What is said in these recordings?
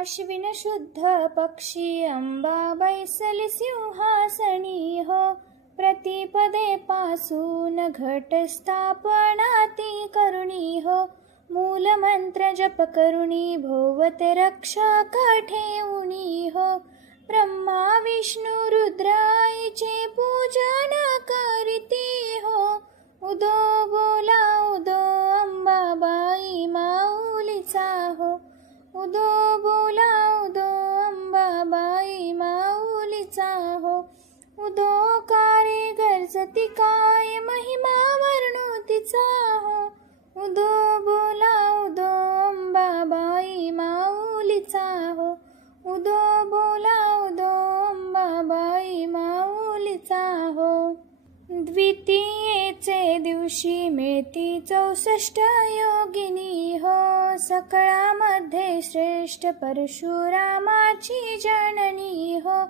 अश्विन शुद्ध पक्षी अंबा बैसली सिंहासनी हो. प्रतिपदे पासून घट स्थापनाती करुणी हो. मूल मंत्र जप करुणी भोवते रक्षक ठेवणी हो. ब्रह्मा विष्णू रुद्र आईचे पूजन करीती हो. उदो बोला उदो अंबाबाई माऊलीचा हो. उदो बोला उदो अंबाबाई माऊलीचा हो. उदो कारे गरजती काय महिमा वर्णोतीचा हो. उदो बोला उदो अंबाबाई माऊलीचा हो. उदो बोला उदो अंबाबाई माऊलीचा हो. द्वितीयेचे दिवशी मिळती 64 योगिनी हो. सकळामध्ये श्रेष्ठ परशुरामाची जननी हो.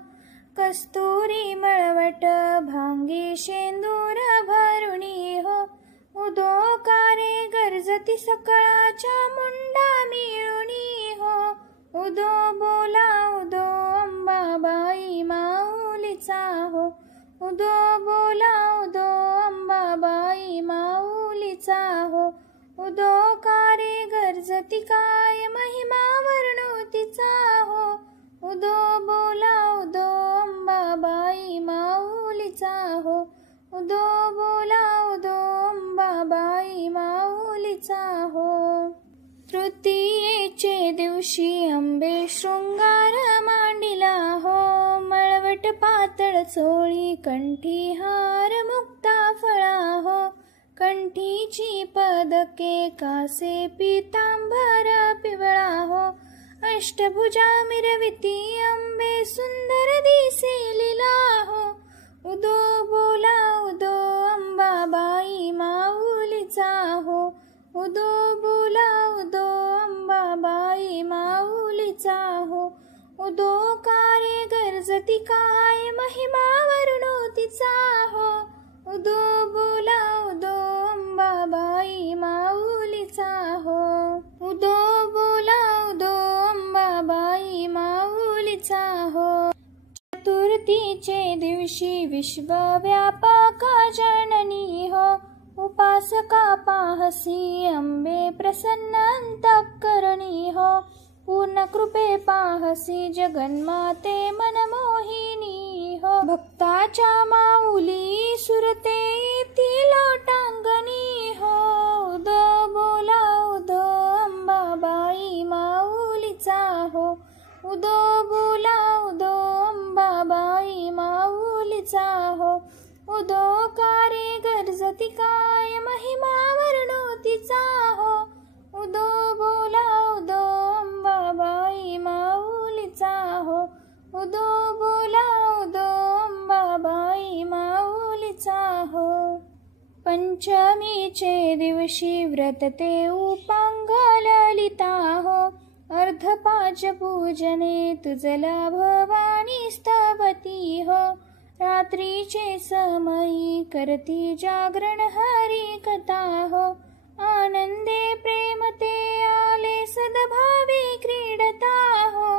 कस्तुरी मळवट भांगी शेंदूर भरुणी हो. उदो कारे गरजती सकळाच्या मुंडा मिळुनी हो. उदो बोला उदो अंबाबाई माऊलीचा हो. उदो बोला उदो अंबाबाई माऊलीचा हो. उदो कारे गरजती काय महिमा वर्णोतीचा हो. उदो बोला उदो अंबाबाई माऊलीचा हो. उदो बोला उदो अंबाबाई माऊलीचा हो. तृतीयेचे दिवशी अंबे शृंगार मांडिला हो. मळवट पातळ चोळी कंठी हार मुक्ता फळा हो. कंठीची पदके कासे पीतांबर पिवळा हो. अष्टभुजा मिरविती अंबे सुंदर दिसे लीला हो. उदो बोला उदो अंबाबाई माऊलीचा हो. उदो बोला उदो अंबाबाई माऊलीचा हो. उदो कारे गरजती काय महिमा वर्णोतीचा हो. उदो बोला उदो अंबाबाई माऊलीचा हो. उदो बोला उदो अंबाबाई माऊलीचा हो. चतुर्थीचे दिवशी विश्वव्यापक जननी हो. उपासका पाहसी अंबे प्रसन्न अंतःकरणी हो. पूर्ण कृपे पाहसी जगन्माते मनमोहिनी हो. भक्ताच्या माऊली सुरते येती लोटांगणी हो. उदो बोला उदो अंबाबाई माऊलीचा हो. उदो बोला उदो अंबाबाई माऊलीचा हो. उदो कारे गरजती काय महिमा वर्णोतीचा हो. उदो बोला उदो अंबाबाई माऊलीचा हो. उदो बोला उदो अंबाबाई माऊलीचा हो. पंचमीचे दिवशी व्रत ते उपांग ललिता हो. अर्धपाच पूजने तुझला भवानी स्तवती हो. रात्रीचे समयी करती जागरण हरी कथा हो. आनंदे प्रेमते आले सद्भावी क्रीडता हो.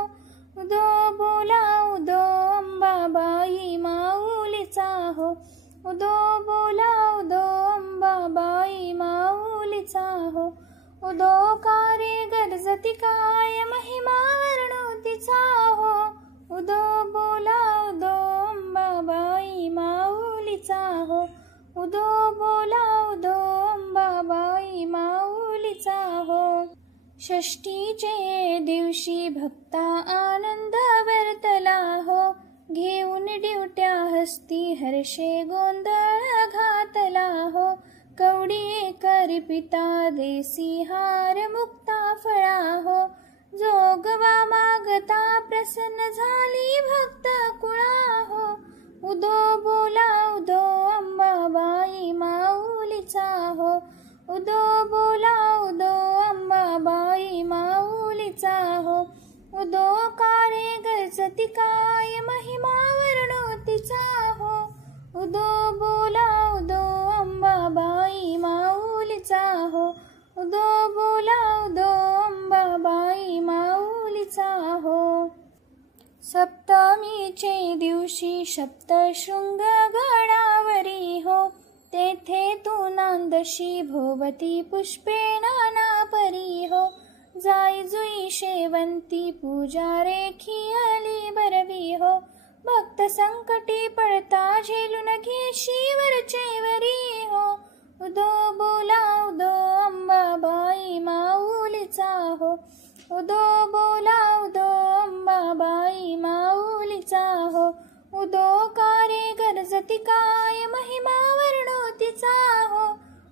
उदो बोला उदो अंबाबाई माऊलीचा हो. उदो बोला उदो अंबाबाई माऊलीचा हो. उदो कारे गरजती काय महिमा वर्णोतीचा हो. उदो बोला उदो अंबाबाई माऊलीचा हो. उदो बोला उदो अंबाबाई माऊलीचा हो. षष्टीचे दिवशी भक्ता आनंद वर्तला हो. घेऊन डिवट्या हस्ती हर्षे गोंधळ घातला हो. कवडी करपिता देसी हार मुक्ता फळा हो. जोगवा मागता प्रसन्न झाली भक्त कुळा हो. उदो बोला उदो अंबाबाई माऊलीचा हो. उदो बोला उदो अंबाबाई माऊलीचा हो. उदो कारे गरजती काय महिमा वर्णोतीचा हो. उदो बोला उदो अंबाबाई माऊलीचा हो. उदो बोला उदो अंबाबाई माऊलीचा हो. सप्तमीचे दिवशी सप्तशृंग गडावरी हो, तेथे तू नांदशी भोवती पुष्पे नाना परी हो. जाई जुई शेवंती पूजा रेखी आली बरवी हो, भक्त संकटी पडता झेलून घेशी वरचे वरी हो. उदो बोला उदो अंबाबाई माऊलीचा हो, उदो बोला उदो अंबाबाई माऊलीचा हो. उदो कारे गरजती काय महिमा वर्णोतीचा हो,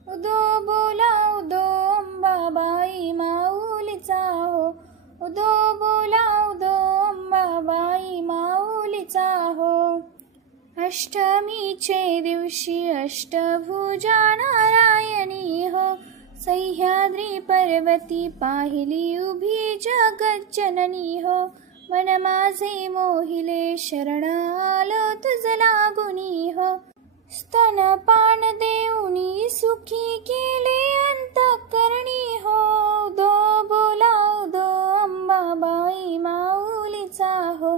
उदो बोला उदो अंबाबाई माऊलीचा हो, उदो बोला उदो अंबाबाई माऊलीचा हो. अष्टमीचे दिवशी अष्टभुजा नारायणी हो, सह्याद्री पर्वती पाहिली उभी जगज्जननी हो. मन माझे मोहिले शरण आलो तुझ लागुनी हो, स्तनपान देऊनी सुखी केले अंतःकरणी हो. उदो बोला उदो अंबाबाई माऊलीचा हो,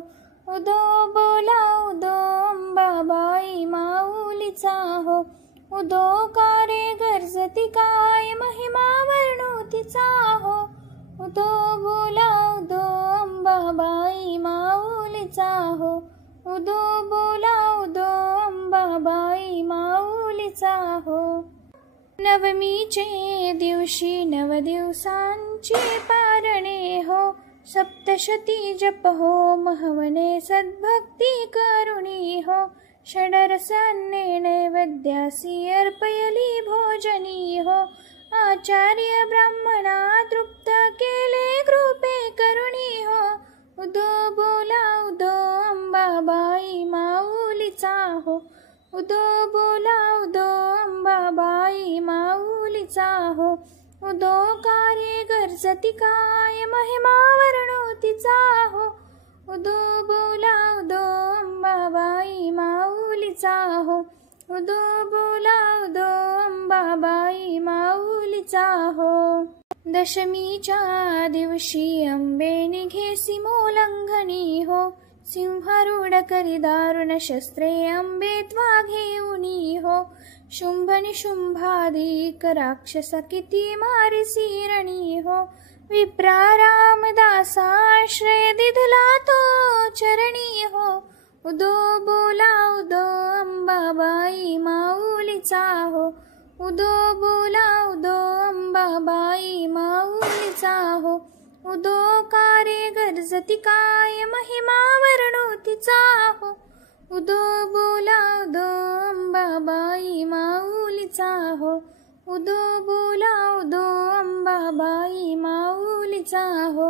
उदो बोला उदो अंबाबाई माऊलीचा हो. उदो कारे गरजती काय महिमा वर्णोतीचा हो, उदो बोला उदो अंबाबाई माऊलीचा हो, उदो बोला उदो अंबाबाई माऊलीचा हो. नवमीचे दिवशी 9 दिवसांची पारणे हो, सप्तशती जप हो महवने सद्भक्ती करुणी हो. षडरसान्ने नैवेद्यासी अर्पयली भोजनी हो, आचार्य ब्राह्मणा तृप्त केले कृपे करुणी हो. उदो बोला उदो अंबाबाई माऊलीचा हो, उदो बोला उदो अंबाबाई माऊलीचा हो. उदो कार्ये गरजती काय महिमा वर्णोतीचा हो, उदो बोला उदो अंबाबाई माऊलीचा हो, उदो बोला उदो अंबाबाई माऊलीचा हो. दशमीच्या दिवशी अंबे निघेसी मोलंघनी हो, सिंहारूढ करी दारुण शस्त्रे अंबे त्वा घेऊनी हो. शुंभ निशुंभादिक राक्षस किती मारिसी रणी हो, विप्रा रामदासाश्रय दिधला तो चरणी हो. उदो बोला उदो अंबाबाई माऊलीचा हो, उदो बोला उदो अंबाबाई माऊलीचा हो. उदो कारे गरजती काय महिमा वर्णोतीचा हो, उदो बोला उदो अंबाबाई माऊलीचा हो, उदो बोला उदो अंबाबाई माऊलीचा हो.